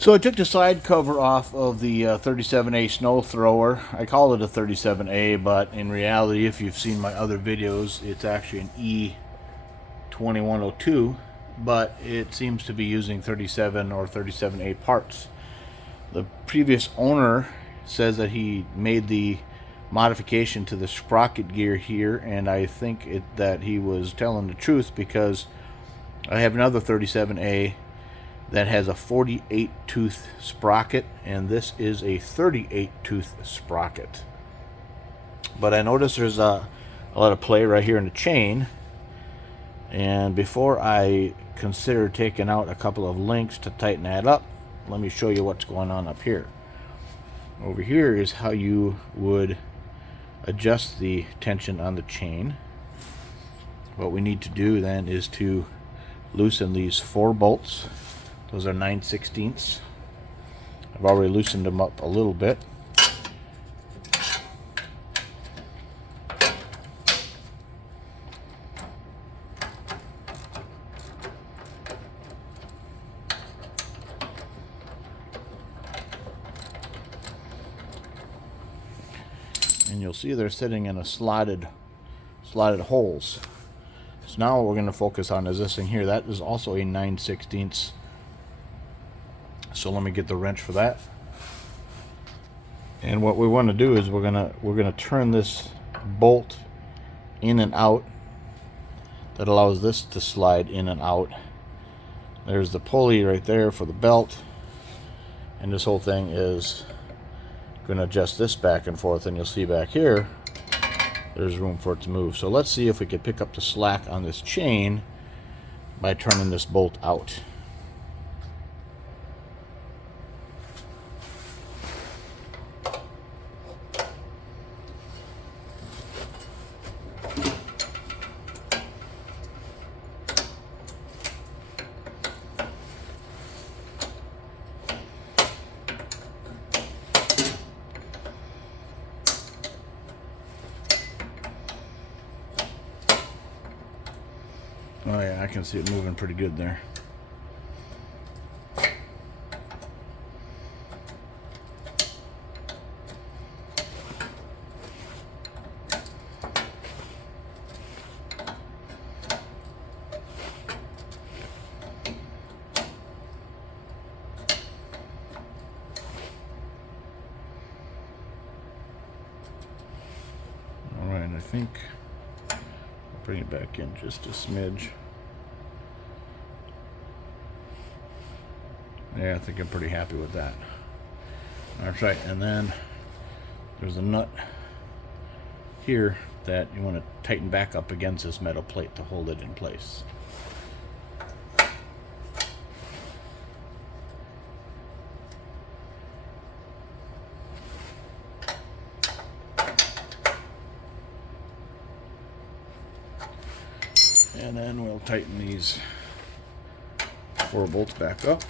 So I took the side cover off of the 37A snow thrower. I call it a 37A, but in reality, if you've seen my other videos, it's actually an E2102, but it seems to be using 37 or 37A parts. The previous owner says that he made the modification to the sprocket gear here, and I think that he was telling the truth, because I have another 37A that has a 48 tooth sprocket, and this is a 38 tooth sprocket. But I notice there's a lot of play right here in the chain, and before I consider taking out a couple of links to tighten that up, let me show you what's going on up here. Over here is how you would adjust the tension on the chain. What we need to do then is to loosen these 4 bolts. Those are 9/16. I've already loosened them up a little bit. And you'll see they're sitting in a slotted holes. So now what we're going to focus on is this thing here. That is also a 9/16. So let me get the wrench for that. And what we want to do is we're gonna turn this bolt in and out. That allows this to slide in and out. There's the pulley right there for the belt, and this whole thing is going to adjust this back and forth, and you'll see back here there's room for it to move. So let's see if we can pick up the slack on this chain by turning this bolt out. Oh yeah, I can see it moving pretty good there. All right, I think I'll bring it back in just a smidge. Yeah, I think I'm pretty happy with that. That's right, and then there's a nut here that you want to tighten back up against this metal plate to hold it in place. And then we'll tighten these 4 bolts back up.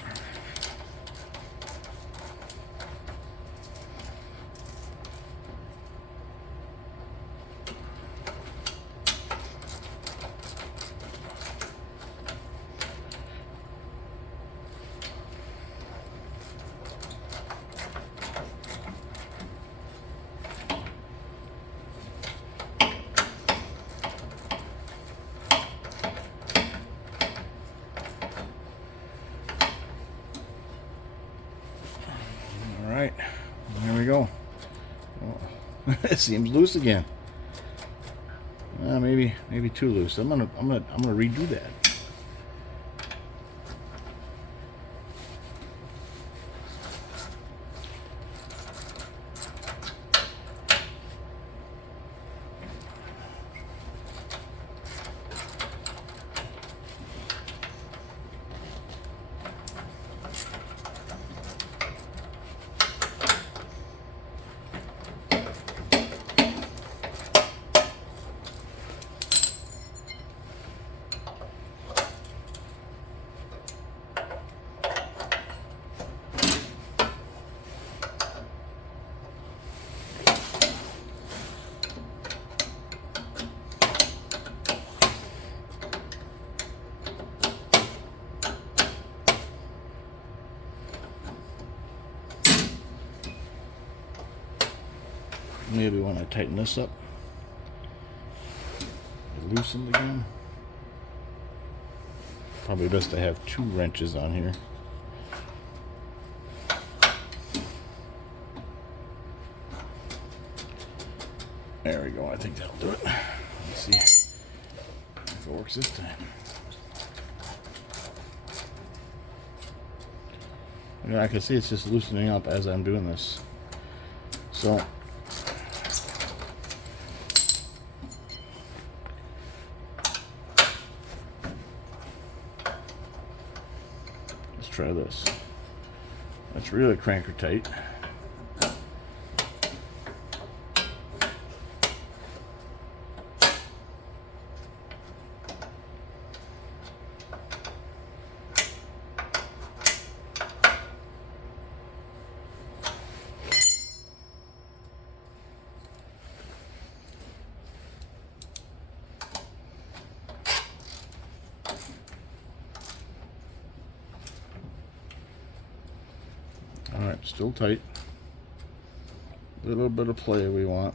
Alright, there we go. Oh, it seems loose again. Maybe too loose. I'm gonna redo that. maybe when I tighten this up, it loosened again. Probably best to have 2 wrenches on here. There we go. I think that'll do it. Let's see if it works this time. I can see it's just loosening up as I'm doing this. So let's try this. Let's really crank her tight. Alright, still tight. A little bit of play we want.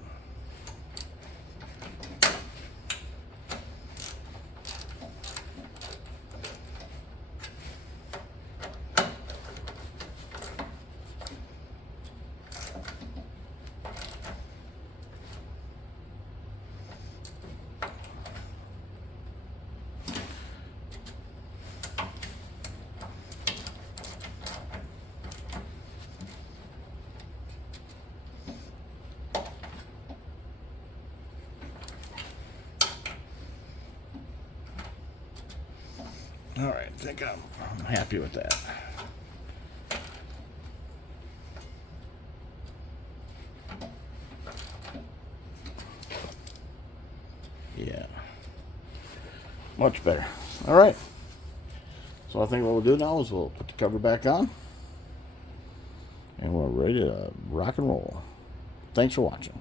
All right, I think I'm happy with that. Yeah, much better. All right, so I think what we'll do now is we'll put the cover back on, and we're ready to rock and roll. Thanks for watching.